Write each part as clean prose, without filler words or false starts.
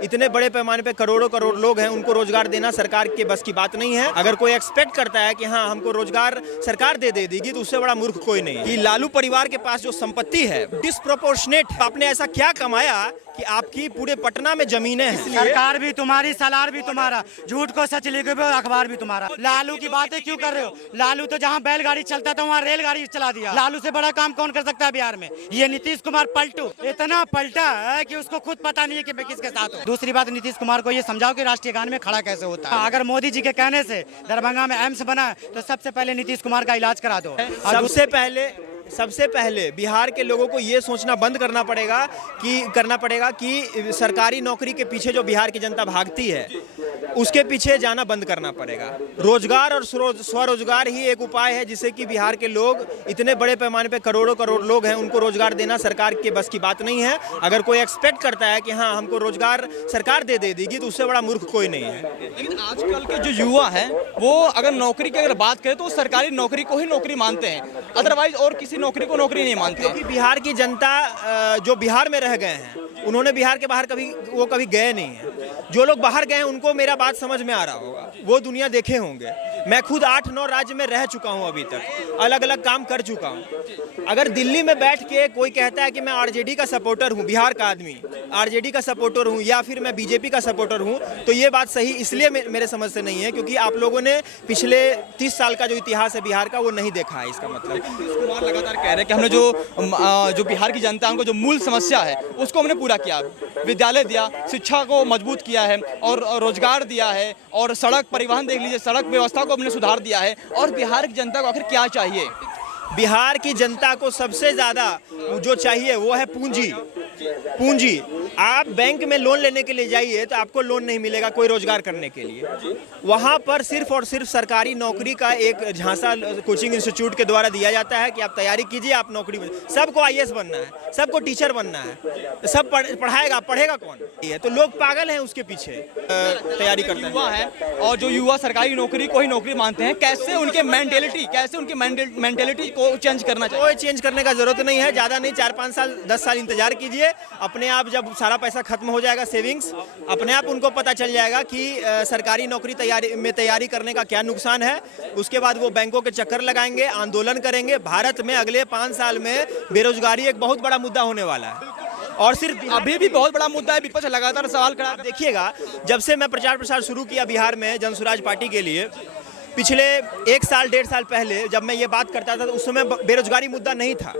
इतने बड़े पैमाने पे करोड़ों करोड़ लोग हैं, उनको रोजगार देना सरकार के बस की बात नहीं है। अगर कोई एक्सपेक्ट करता है कि हाँ हमको रोजगार सरकार दे देगी तो उससे बड़ा मूर्ख कोई नहीं है। कि लालू परिवार के पास जो संपत्ति है डिस्प्रोपोर्शनेट, आपने ऐसा क्या कमाया कि आपकी पूरे पटना में जमीनें हैं। सरकार भी तुम्हारी, सलार भी तुम्हारा, झूठ को सच लिखे हुए अखबार भी तुम्हारा। लालू की बातें क्यों कर रहे हो? लालू तो जहाँ बैलगाड़ी चलता था वहाँ रेलगाड़ी चला दिया। लालू से बड़ा काम कौन कर सकता है बिहार में? ये नीतीश कुमार पलटू इतना पलटा है कि उसको खुद पता नहीं है कि मैं किसके साथ हूँ। दूसरी बात, नीतीश कुमार को ये समझाओ कि राष्ट्रीय गान में खड़ा कैसे होता है। अगर मोदी जी के कहने से दरभंगा में एम्स बना तो सबसे पहले नीतीश कुमार का इलाज करा दो। सबसे पहले बिहार के लोगों को ये सोचना बंद करना पड़ेगा कि सरकारी नौकरी के पीछे जो बिहार की जनता भागती है उसके पीछे जाना बंद करना पड़ेगा। रोजगार और स्वरोजगार ही एक उपाय है जिससे कि बिहार के लोग, इतने बड़े पैमाने पे करोड़ों करोड़ लोग हैं, उनको रोजगार देना सरकार के बस की बात नहीं है। अगर कोई एक्सपेक्ट करता है कि हाँ हमको रोजगार सरकार दे देगी तो उससे बड़ा मूर्ख कोई नहीं है। लेकिन आजकल के जो युवा हैं वो अगर नौकरी की अगर बात करें तो सरकारी नौकरी को ही नौकरी मानते हैं, अदरवाइज और किसी नौकरी को नौकरी नहीं मानते। क्योंकि बिहार की जनता जो बिहार में रह गए हैं उन्होंने बिहार के बाहर कभी गए नहीं हैं। जो लोग बाहर गए हैं उनको मेरा बात समझ में आ रहा होगा, वो दुनिया देखे होंगे। मैं खुद 8-9 राज्य में रह चुका हूं, अभी तक अलग अलग काम कर चुका हूं। अगर दिल्ली में बैठ के कोई कहता है कि मैं आरजेडी का सपोर्टर हूं, बिहार का आदमी आरजेडी का सपोर्टर हूं या फिर मैं बीजेपी का सपोर्टर हूं, तो ये बात सही इसलिए मेरे समझ से नहीं है क्योंकि आप लोगों ने पिछले 30 साल का जो इतिहास है बिहार का वो नहीं देखा है। इसका मतलब नीतीश कुमार लगातार कह रहे हैं कि हमने जो बिहार की जनता उनको जो मूल समस्या है उसको हमने पूरा किया, विद्यालय दिया, शिक्षा को मजबूत किया है और रोजगार दिया है और सड़क परिवहन देख लीजिए, सड़क व्यवस्था को हमने सुधार दिया है। और बिहार की जनता को आखिर क्या चाहिए? बिहार की जनता को सबसे ज्यादा जो चाहिए वो है पूंजी। आप बैंक में लोन लेने के लिए जाइए तो आपको लोन नहीं मिलेगा कोई रोजगार करने के लिए। वहाँ पर सिर्फ और सिर्फ सरकारी नौकरी का एक झांसा कोचिंग इंस्टीट्यूट के द्वारा दिया जाता है कि आप तैयारी कीजिए, आप नौकरी, सबको आईएएस बनना है, सबको टीचर बनना है, सब पढ़ेगा कौन? ये तो लोग पागल हैं उसके पीछे तैयारी करते हैं। और जो युवा सरकारी नौकरी को ही नौकरी मानते हैं, कैसे उनकी मेंटेलिटी को चेंज करना चाहिए? कोई चेंज करने का जरूरत नहीं है, ज्यादा नहीं, 4-5 साल 10 साल इंतजार कीजिए। अपने आप जब सारा पैसा खत्म हो जाएगा सेविंग्स, अपने आप उनको पता चल जाएगा कि सरकारी नौकरी तैयारी करने का क्या नुकसान है। उसके बाद वो बैंकों के चक्कर लगाएंगे, आंदोलन करेंगे। भारत में अगले 5 साल में बेरोजगारी एक बहुत बड़ा मुद्दा होने वाला है और सिर्फ अभी भी बहुत बड़ा मुद्दा है। विपक्ष लगातार सवाल खड़ा। देखिएगा, जब से मैं प्रचार प्रसार शुरू किया बिहार में जन स्वराज पार्टी के लिए, पिछले 1 साल 1.5 साल पहले जब मैं ये बात करता था तो उस समय बेरोजगारी मुद्दा नहीं था।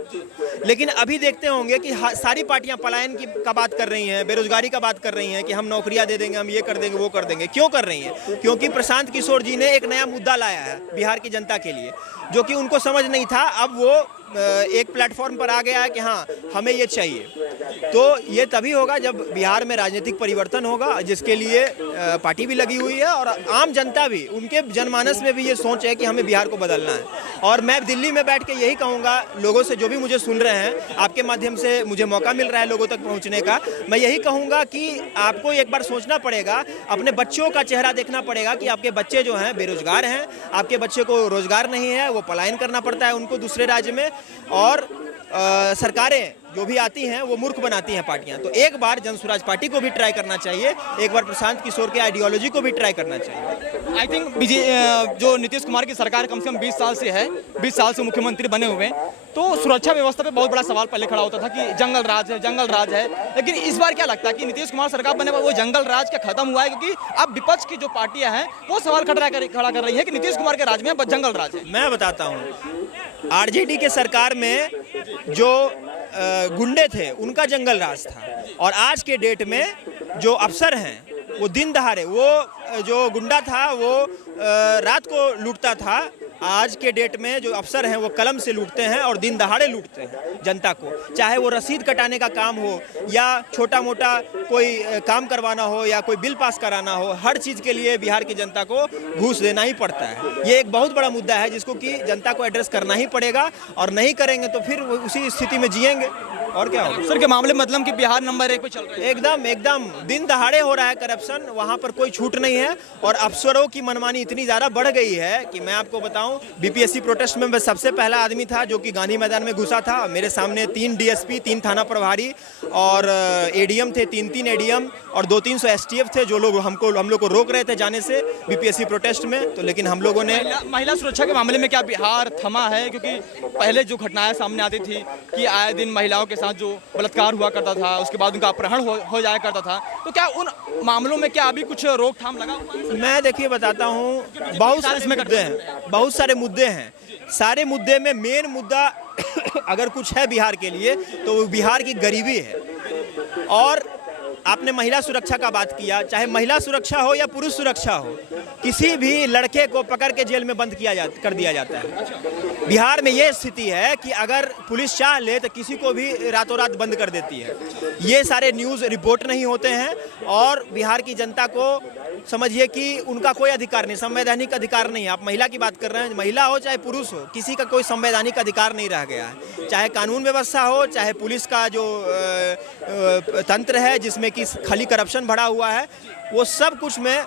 लेकिन अभी देखते होंगे कि सारी पार्टियां पलायन का बात कर रही हैं, बेरोजगारी का बात कर रही हैं कि हम नौकरियां दे देंगे, हम ये कर देंगे, वो कर देंगे। क्यों कर रही हैं? क्योंकि प्रशांत किशोर जी ने एक नया मुद्दा लाया है बिहार की जनता के लिए जो कि उनको समझ नहीं था। अब वो एक प्लेटफॉर्म पर आ गया है कि हाँ हमें ये चाहिए। तो ये तभी होगा जब बिहार में राजनीतिक परिवर्तन होगा, जिसके लिए पार्टी भी लगी हुई है और आम जनता भी, उनके जनमानस में भी ये सोच है कि हमें बिहार को बदलना है। और मैं दिल्ली में बैठ के यही कहूँगा लोगों से, जो भी मुझे सुन रहे हैं, आपके माध्यम से मुझे मौका मिल रहा है लोगों तक पहुँचने का, मैं यही कहूँगा कि आपको एक बार सोचना पड़ेगा, अपने बच्चों का चेहरा देखना पड़ेगा कि आपके बच्चे जो हैं बेरोजगार हैं, आपके बच्चे को रोजगार नहीं है, वो पलायन करना पड़ता है उनको दूसरे राज्य में, और सरकारें जो भी आती हैं वो मूर्ख बनाती हैं पार्टियां। तो एक बार जन स्वराज पार्टी को भी ट्राई करना चाहिए, एक बार प्रशांत किशोर के आइडियोलॉजी को भी ट्राई करना चाहिए। आई थिंक जो नीतीश कुमार की सरकार कम से कम 20 साल से है, 20 साल से मुख्यमंत्री बने हुए हैं, तो सुरक्षा व्यवस्था पे बहुत बड़ा सवाल पहले खड़ा होता था कि जंगल राज है। लेकिन इस बार क्या लगता है कि नीतीश कुमार सरकार बने वो जंगल राज क्या खत्म हुआ है? क्योंकि अब विपक्ष की जो पार्टियां हैं वो सवाल खड़ा कर रही है कि नीतीश कुमार के राज में जंगल राज है। मैं बताता हूँ, आरजेडी के सरकार में जो गुंडे थे उनका जंगल राज था, और आज के डेट में जो अफसर हैं वो दिन दहाड़े, वो जो गुंडा था वो रात को लूटता था, आज के डेट में जो अफसर हैं वो कलम से लूटते हैं और दिन दहाड़े लूटते हैं जनता को। चाहे वो रसीद कटाने का काम हो या छोटा मोटा कोई काम करवाना हो या कोई बिल पास कराना हो, हर चीज़ के लिए बिहार की जनता को घूस देना ही पड़ता है। ये एक बहुत बड़ा मुद्दा है जिसको कि जनता को एड्रेस करना ही पड़ेगा, और नहीं करेंगे तो फिर उसी स्थिति में जिएंगे। और क्या होगा। सर के मामले में मतलब कि बिहार नंबर 1 पे चल रहा है। एकदम दिन दहाड़े हो रहा है करप्शन, वहाँ पर कोई छूट नहीं है। और अफसरों की मनमानी इतनी ज़्यादा बढ़ गई है कि मैं आपको बताऊं, बीपीएससी प्रोटेस्ट में मैं सबसे पहला आदमी था जो कि गांधी मैदान में घुसा था। मेरे सामने 3 डीएसपी, 3 थाना प्रभारी और एडीएम थे, 3 एडीएम और 200-300 एसटीएफ थे जो लोग हम लोग को रोक रहे थे जाने से बीपीएससी प्रोटेस्ट में। तो लेकिन हम लोगों ने महिला सुरक्षा के मामले में क्या बिहार थमा है? क्योंकि पहले जो घटनाएं सामने आती थी कि आए दिन महिलाओं के साथ जो बलात्कार हुआ करता था, उसके बाद उनका अपहरण हो जाया करता था, तो क्या उन मामलों में क्या अभी कुछ रोकथाम लगा हुआ है? मैं देखिए बताता हूँ, बहुत सारे मुद्दे हैं। सारे मुद्दे में मेन मुद्दा अगर कुछ है बिहार के लिए तो वो बिहार की गरीबी है। और आपने महिला सुरक्षा का बात किया, चाहे महिला सुरक्षा हो या पुरुष सुरक्षा हो, किसी भी लड़के को पकड़ के जेल में बंद कर दिया जाता है। बिहार में ये स्थिति है कि अगर पुलिस चाह ले तो किसी को भी रातों रात बंद कर देती है। ये सारे न्यूज़ रिपोर्ट नहीं होते हैं और बिहार की जनता को समझिए कि उनका कोई अधिकार नहीं, संवैधानिक अधिकार नहीं है। आप महिला की बात कर रहे हैं, महिला हो चाहे पुरुष हो, किसी का कोई संवैधानिक अधिकार नहीं रह गया है। चाहे कानून व्यवस्था हो, चाहे पुलिस का जो तंत्र है जिसमें कि खाली करप्शन भरा हुआ है, वो सब कुछ में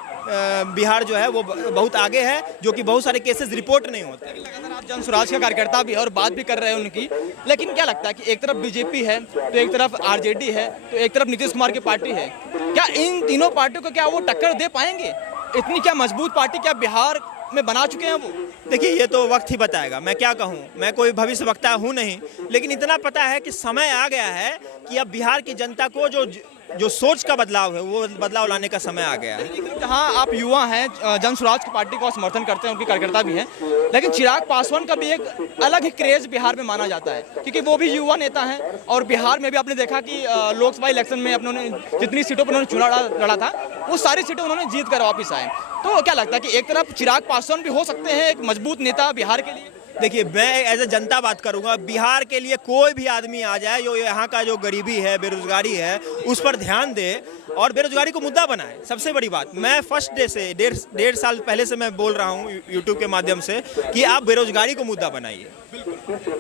बिहार जो है वो बहुत आगे है, जो कि बहुत सारे केसेस रिपोर्ट नहीं होते। लगातार आप जन स्वराज का कार्यकर्ता भी है और बात भी कर रहे हैं उनकी, लेकिन क्या लगता है कि एक तरफ बीजेपी है तो एक तरफ आरजेडी है तो एक तरफ नीतीश कुमार की पार्टी है, क्या इन तीनों पार्टियों को क्या वो टक्कर दे पाएंगे? इतनी क्या मजबूत पार्टी क्या बिहार में बना चुके हैं वो? देखिए ये तो वक्त ही बताएगा, मैं क्या कहूँ, मैं कोई भविष्यवक्ता हूँ नहीं, लेकिन इतना पता है कि समय आ गया है कि अब बिहार की जनता को जो सोच का बदलाव है वो बदलाव लाने का समय आ गया है। जहाँ आप युवा हैं, जन स्वराज की पार्टी को समर्थन करते हैं, उनके कार्यकर्ता भी हैं, लेकिन चिराग पासवान का भी एक अलग ही क्रेज बिहार में माना जाता है क्योंकि वो भी युवा नेता हैं। और बिहार में भी आपने देखा कि लोकसभा इलेक्शन में अपने जितनी सीटों पर उन्होंने चुनाव लड़ा था वो सारी सीटें उन्होंने जीत कर वापिस आए। तो क्या लगता है कि एक तरफ चिराग पासवान भी हो सकते हैं एक मजबूत नेता बिहार के लिए? देखिए मैं एज ए जनता बात करूंगा, बिहार के लिए कोई भी आदमी आ जाए जो यहाँ का जो गरीबी है, बेरोजगारी है, उस पर ध्यान दे और बेरोजगारी को मुद्दा बनाए। सबसे बड़ी बात, मैं फर्स्ट डे से डेढ़ साल पहले से मैं बोल रहा हूँ यूट्यूब के माध्यम से कि आप बेरोजगारी को मुद्दा बनाइए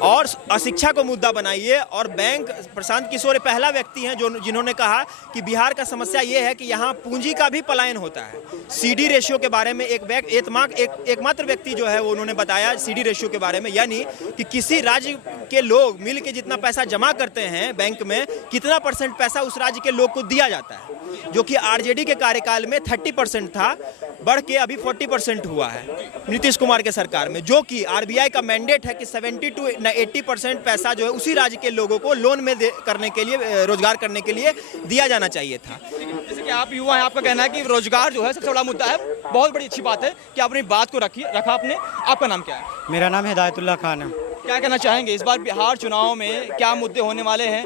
और अशिक्षा को मुद्दा बनाइए। और बैंक, प्रशांत किशोर पहला व्यक्ति हैं जिन्होंने कहा कि बिहार का समस्या ये है कि यहाँ पूंजी का भी पलायन होता है। सीडी रेशियो के बारे में एकमात्र व्यक्ति जो है वो उन्होंने बताया सीडी रेशियो के बारे में, यानी कि किसी राज्य के लोग मिल के जितना पैसा जमा करते हैं बैंक में, कितना % पैसा उस राज्य के लोग को दिया जाता है, जो कि आरजेडी के कार्यकाल में 30% था, बढ़ के अभी 40% हुआ है नीतीश कुमार के सरकार में। जो कि आरबीआई का मैंडेट है कि 70 to 80% पैसा जो है उसी राज्य के लोगों को लोन में करने के लिए, रोजगार करने के लिए दिया जाना चाहिए था। जैसे कि आप युवा हैं, आपका कहना है कि रोजगार जो है सबसे बड़ा मुद्दा है। बहुत बड़ी अच्छी बात है कि आपने बात को रखा आपने। आपका नाम क्या है? मेरा नाम हिदायतुल्लाह खान है। क्या कहना चाहेंगे इस बार बिहार चुनाव में क्या मुद्दे होने वाले हैं?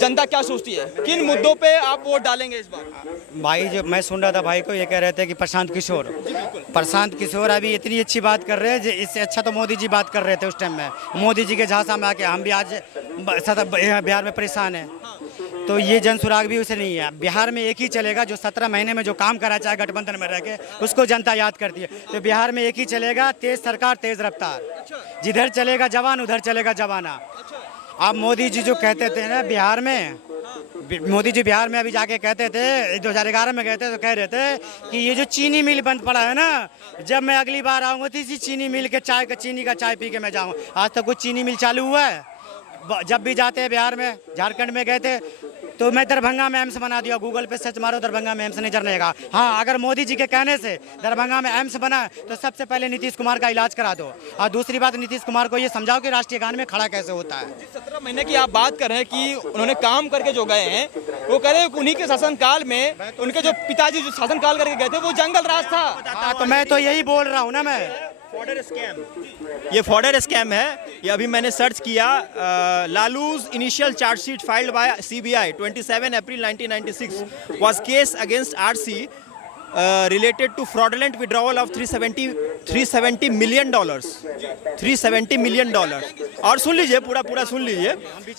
जनता क्या सोचती है, किन मुद्दों पे आप वोट डालेंगे इस बार? भाई जो मैं सुन रहा था भाई को, ये कह रहे थे कि प्रशांत किशोर अभी इतनी अच्छी बात कर रहे हैं, इससे अच्छा तो मोदी जी बात कर रहे थे उस टाइम में। मोदी जी के झांसा में आके हम भी आज बिहार में परेशान हैं। तो ये जन सुराग भी उसे नहीं है। बिहार में एक ही चलेगा जो 17 महीने में जो काम करा, चाहे गठबंधन में रह के, उसको जनता याद करती है। तो बिहार में एक ही चलेगा, तेज सरकार तेज रफ्तार। जिधर चलेगा जवान उधर चलेगा जवाना। आप मोदी जी जो कहते थे ना बिहार में, मोदी जी बिहार में अभी जाके कहते थे, 2011 में गए थे तो कह रहे थे कि ये जो चीनी मिल बंद पड़ा है ना, जब मैं अगली बार आऊँगा तो इसी चीनी मिल के चीनी का चाय पी के मैं जाऊँगा। आज तक कुछ चीनी मिल चालू हुआ है? जब भी जाते हैं बिहार में, झारखंड में गए थे तो मैं दरभंगा में एम्स बना दिया, गूगल पे सर्च मारो दरभंगा में एम्स नजर नहीं आएगा। हाँ, अगर मोदी जी के कहने से दरभंगा में एम्स बना तो सबसे पहले नीतीश कुमार का इलाज करा दो। और दूसरी बात, नीतीश कुमार को ये समझाओ कि राष्ट्रीय गान में खड़ा कैसे होता है। 17 महीने की आप बात कर रहे हैं कि उन्होंने काम करके जो गए हैं, वो कह रहे हैं उन्हीं के शासनकाल में उनके जो पिताजी जो शासनकाल करके गए थे वो जंगल राज था। हाँ, तो मैं तो यही बोल रहा हूँ ना। मैं फॉर्डर स्कैम, ये फॉर्डर स्कैम है। ये अभी मैंने सर्च किया, Lalu's initial chargesheet filed by CBI 27 April 1996 was case against RC related to fraudulent withdrawal of $370 million। $370 million। और सुन लीजिए, पूरा सुन लीजिए,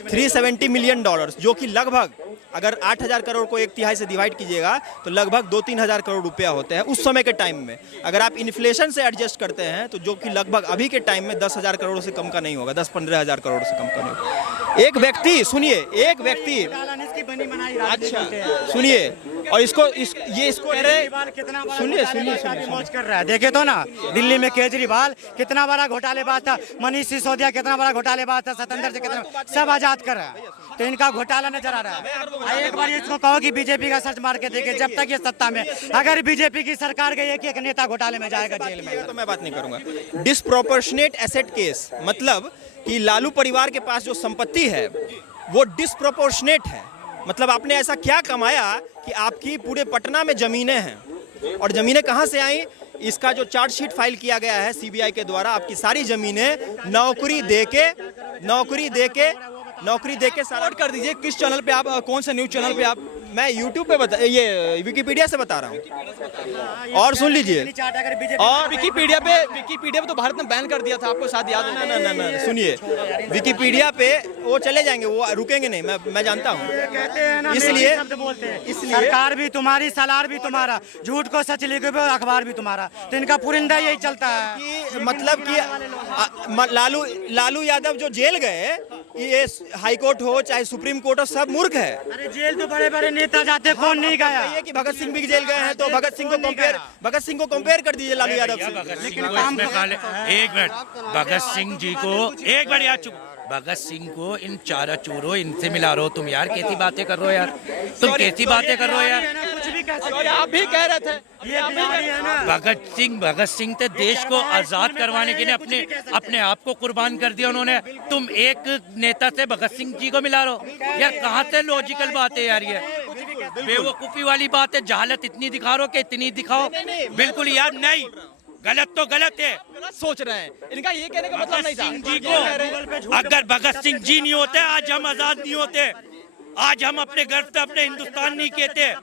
$370 million, जो कि लगभग अगर 8,000 करोड़ को 1/3 से डिवाइड कीजिएगा तो लगभग 2-3 हज़ार करोड़ रुपया होते हैं उस समय के टाइम में। अगर आप इन्फ्लेशन से एडजस्ट करते हैं तो जो कि लगभग अभी के टाइम में 10,000 करोड़ से कम का नहीं होगा, 10-15 हज़ार करोड़ से कम का नहीं होगा। एक व्यक्ति, सुनिए, एक व्यक्ति, इसकी बनी बनाई अच्छा सुनिए, और इसको इसको कह रहे, कितना बड़ा सुनिए घोटालेबाज सुनिए का मौज कर रहा है। देखे तो ना दिल्ली में केजरीवाल कितना बड़ा घोटालेबाज था, मनीष सिसोदिया कितना बड़ा घोटालेबाज था, सतेंद्र से कितना, सब आजाद कर रहा है। तो इनका घोटाला नजर आ रहा है। एक बार इसको कहो कि बीजेपी का सर्च मार के देखे, जब तक ये सत्ता में, अगर बीजेपी की सरकार गई है कि एक नेता घोटाले में जाएगा जेल में। तो मैं बात नहीं करूंगा। डिस्प्रोपोर्शनेट एसेट केस, मतलब कि लालू परिवार के पास जो संपत्ति है वो डिस्प्रोपोर्शनेट है। मतलब आपने ऐसा क्या कमाया कि आपकी पूरे पटना में जमीनें हैं, और जमीनें कहां से आई? इसका जो चार्जशीट फाइल किया गया है सीबीआई के द्वारा, आपकी सारी जमीनें नौकरी देके सारा नोट कर दीजिए किस चैनल पे आप, कौन सा न्यूज चैनल पे आप? मैं यूट्यूब पे ये विकिपीडिया से बता रहा हूँ। और सुन लीजिए, और विकिपीडिया पे तो भारत ने बैन कर दिया था, आपको शायद याद है। ना सुनिए, विकिपीडिया पे वो चले जाएंगे, वो रुकेंगे नहीं, मैं जानता हूँ। इसलिए सरकार भी तुम्हारी, सलार भी तुम्हारा, झूठ को सच लिखे भी अखबार भी तुम्हारा। तो इनका पुरिंदा यही चलता है कि मतलब कि लालू यादव जो जेल गए, ये हाई कोर्ट हो चाहे सुप्रीम कोर्ट हो, सब मूर्ख है। अरे जेल तो बड़े बड़े नेता जाते, कौन नहीं गया? ये कि भगत सिंह भी जेल गए हैं, तो भगत सिंह को कंपेयर कर दीजिए लालू यादव से। एक मिनट, भगत सिंह जी को एक बार याद, चुप। भगत सिंह को इन चारा चोरों इनसे मिला रहे हो तुम यार, कैसी बातें कर रहे हो यार, तुम कैसी बातें कर रहे हो यार। कुछ भी कह और आप भी कह रहे थे, भगत सिंह तो देश को आजाद करवाने के लिए अपने आप को कुर्बान कर दिया उन्होंने। तुम एक नेता से भगत सिंह जी को मिला रहे हो यार, कहाँ से लॉजिकल बात है यार, ये बेवकूफी वाली बात है। जहालत इतनी दिखा रहे हो कि इतनी दिखाओ, बिल्कुल यार नहीं, गलत तो गलत है। गलत सोच रहे हैं, इनका ये कहने का मतलब नहीं था। सिंह जी को, अगर भगत सिंह जी नहीं होते आज हम आजाद नहीं होते, आज हम अपने गर्व से अपने हिंदुस्तान नहीं कहते।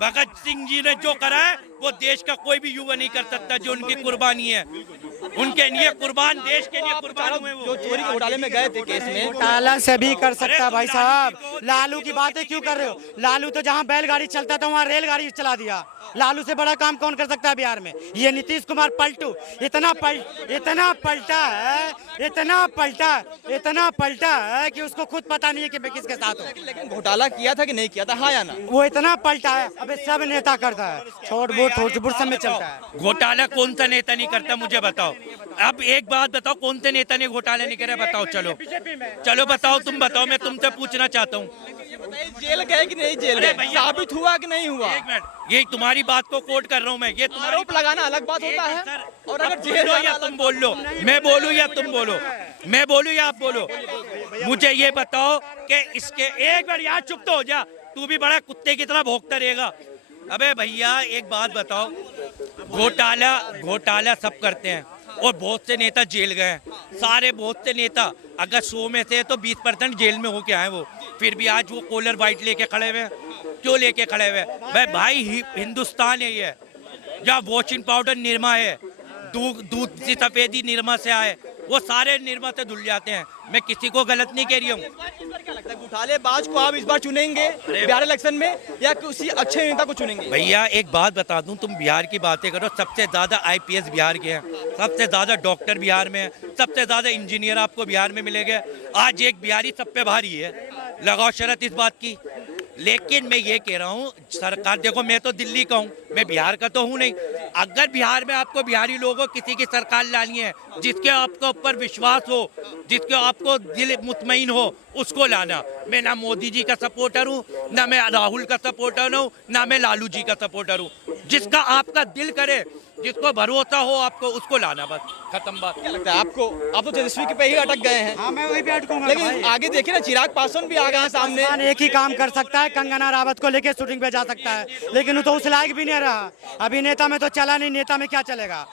भगत सिंह जी ने जो करा है वो देश का कोई भी युवा नहीं कर सकता, जो उनकी कुर्बानी है, उनके लिए कुर्बान, देश के लिए कुर्बान हुए वो। जो चोरी के घोटाले में गए थे केस में, घोटाला सभी कर सकता है भाई साहब। लालू की बातें क्यों कर रहे हो? लालू तो जहाँ बैलगाड़ी चलता था वहाँ रेलगाड़ी चला दिया। लालू से बड़ा काम कौन कर सकता है बिहार में? ये नीतीश कुमार पलटू इतना पलटा है कि उसको खुद पता नहीं है कि मैं किसके साथ हूँ। लेकिन घोटाला किया था कि नहीं किया था, हाँ या ना? वो इतना पलटा है, अबे सब नेता करता है, छोट बोट सब में चलता है। घोटाला कौन सा नेता नहीं करता मुझे बताओ। अब एक बात बताओ, कौन से नेता ने घोटाले नहीं करे? बताओ, चलो बताओ, तुम बताओ, मैं तुमसे पूछना चाहता हूँ। जेल गए कि नहीं जेल गए, साबित हुआ कि नहीं हुआ? एक मिनट, ये तुम्हारी बात को कोट कर रहा हूँ मैं, ये तुम्हारी आरोप लगाना अलग बात होता है, और अगर जेल बोलो या तुम बोल लो, मैं बोलूँ या तुम बोलो, मैं बोलूँ या आप बोलो, मुझे ये बताओ कि इसके, एक बार यार चुप तो हो जा, तू भी बड़ा कुत्ते की तरह भौंकता रहेगा। अबे भैया एक बात बताओ, घोटाला सब करते हैं और बहुत से नेता जेल गए हैं, सारे बहुत से नेता, अगर 100 में से तो 20% जेल में होके आए वो, फिर भी आज वो कॉलर वाइट लेके खड़े हुए। क्यों लेके खड़े हुए? भाई हिंदुस्तान है ये, जहाँ वॉशिंग पाउडर निरमा है, दूध की सफेदी निरमा से आए, वो सारे निरमा से धुल जाते हैं। मैं किसी को गलत नहीं कह रही हूँ। क्या लगता है घोटालेबाज को आप इस बार चुनेंगे बिहार इलेक्शन में, या किसी अच्छे नेता को चुनेंगे? भैया एक बात बता दूं, तुम बिहार की बातें करो, सबसे ज्यादा IPS बिहार के हैं, सबसे ज्यादा डॉक्टर बिहार में है, सबसे ज्यादा इंजीनियर आपको बिहार में मिलेंगे। आज एक बिहारी सब पे भारी है, लगाओ शरत इस बात की। लेकिन मैं ये कह रहा हूँ, सरकार देखो, मैं तो दिल्ली का हूँ, मैं बिहार का तो हूँ नहीं। अगर बिहार में आपको बिहारी लोगों किसी की सरकार लानी है, जिसके आपको ऊपर विश्वास हो, जिसके आपको दिल मुतमईन हो, उसको लाना। मैं ना मोदी जी का सपोर्टर हूँ, ना मैं राहुल का सपोर्टर हूँ, ना मैं लालू जी का सपोर्टर हूँ। जिसका आपका दिल करे, जिसको भरोसा हो आपको, उसको लाना, बस खत्म बात। क्या लगता है आपको? आप तो तेजस्वी के पे ही अटक गए हैं। हाँ, मैं वही पे अटकूंगा। लेकिन आगे देखिए ना, चिराग पासवान भी आ गए हैं सामने। एक ही काम कर सकता है, कंगना रावत को लेके शूटिंग पे जा सकता है, लेकिन वो तो उस लायक भी नहीं रहा। अभिनेता में तो चला नहीं, नेता में क्या चलेगा?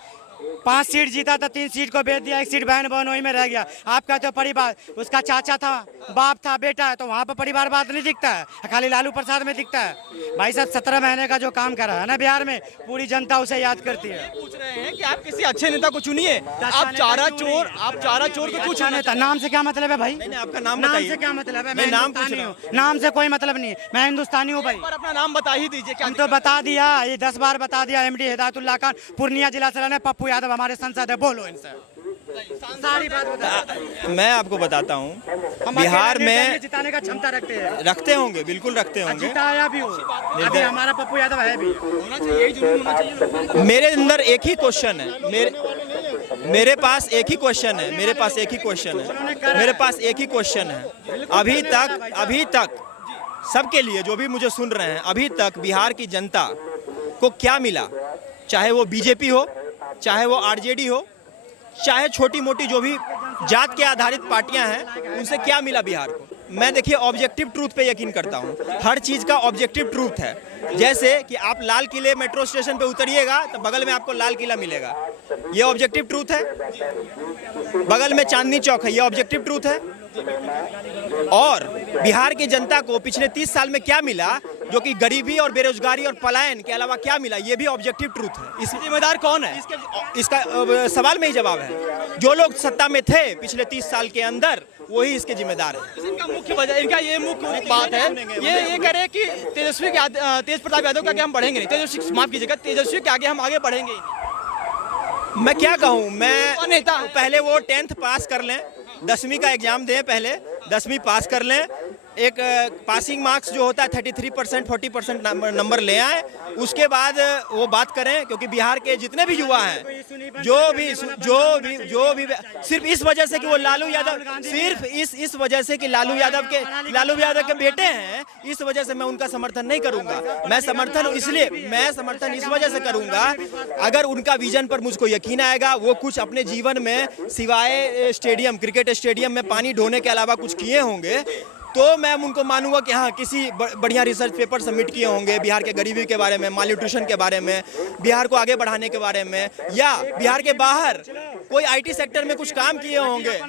5 सीट जीता था, 3 सीट को बेच दिया, 1 सीट बहन वही में रह गया। आपका तो परिवार, उसका चाचा था, बाप था, बेटा है, तो वहाँ पर परिवार बात नहीं दिखता है, खाली लालू प्रसाद में दिखता है। भाई साहब 17 महीने का जो काम करा है ना बिहार में, पूरी जनता उसे याद करती है। पूछ रहे हैं कि आप किसी अच्छे नेता को चुनिए। आप चारा चोर को कुछ नेता, नाम से क्या मतलब है भाई? आपका नाम नाम बताइए। से क्या मतलब है? मैं नाम हिंदुस्तानी हूँ, नाम से कोई मतलब नहीं, मैं हिंदुस्तानी हूँ भाई। अपना नाम बता ही दीजिए। क्या हम तो बता दिया, ये 10 बार बता दिया। MD हिदायतुल्लाह खान, पूर्णिया जिला से रहने, पप्पू यादव हमारे सांसद है। बोलो इनसे। सारी बात बता। मैं आपको बताता हूँ, हम बिहार अकेले में निर्दलीय जिताने का क्षमता रखते हैं, रखते होंगे, बिल्कुल रखते होंगे। जिताया भी हो। अभी हमारा पप्पू यादव है भी। होना चाहिए, यही जुनून होना चाहिए। मेरे अंदर एक ही क्वेश्चन है, मेरे पास एक ही क्वेश्चन है, मेरे पास एक ही क्वेश्चन है, मेरे पास एक ही क्वेश्चन है। अभी तक सबके लिए, जो भी मुझे सुन रहे हैं, अभी तक बिहार की जनता को क्या मिला? चाहे वो बीजेपी हो, चाहे वो आरजेडी हो, चाहे छोटी मोटी जो भी जात के आधारित पार्टियां हैं, उनसे क्या मिला बिहार को? मैं देखिए ऑब्जेक्टिव ट्रूथ पे यकीन करता हूँ, हर चीज़ का ऑब्जेक्टिव ट्रूथ है। जैसे कि आप लाल किले मेट्रो स्टेशन पे उतरिएगा तो बगल में आपको लाल किला मिलेगा, ये ऑब्जेक्टिव ट्रूथ है। बगल में चांदनी चौक है, ये ऑब्जेक्टिव ट्रूथ है। और बिहार की जनता को पिछले 30 साल में क्या मिला, जो कि गरीबी और बेरोजगारी और पलायन के अलावा क्या मिला, ये भी ऑब्जेक्टिव ट्रूथ है। इसके जिम्मेदार कौन है? इसका सवाल में ही जवाब है, जो लोग सत्ता में थे पिछले 30 साल के अंदर, वही इसके जिम्मेदार है। इनका मुख्य वजह, इनका ये मुख्य बात है, ये कह रहे हैं कि तेज प्रताप यादव के आगे हम बढ़ेंगे नहीं, तेजस्वी, माफ कीजिएगा, तेजस्वी के आगे हम आगे बढ़ेंगे ही नहीं। मैं क्या कहूँ, मैं नेता पहले वो 10th पास कर लें, 10वीं का एग्जाम दें, पहले 10वीं पास कर लें, एक पासिंग मार्क्स जो होता है 33% 40% नंबर ले आए, उसके बाद वो बात करें। क्योंकि बिहार के जितने भी युवा हैं, जो भी सिर्फ इस वजह से कि वो लालू यादव, सिर्फ इस वजह से कि लालू यादव के बेटे हैं, इस वजह से मैं उनका समर्थन नहीं करूंगा। मैं समर्थन इस वजह से करूंगा, अगर उनका विजन पर मुझको यकीन आएगा, वो कुछ अपने जीवन में सिवाय क्रिकेट स्टेडियम में पानी ढोने के अलावा कुछ किए होंगे, तो मैं उनको मानूंगा कि हाँ, किसी बढ़िया रिसर्च पेपर सबमिट किए होंगे बिहार के गरीबी के बारे में, मालन्यूट्रिशन के बारे में, बिहार को आगे बढ़ाने के बारे में, या बिहार के बाहर कोई IT सेक्टर में कुछ काम किए होंगे।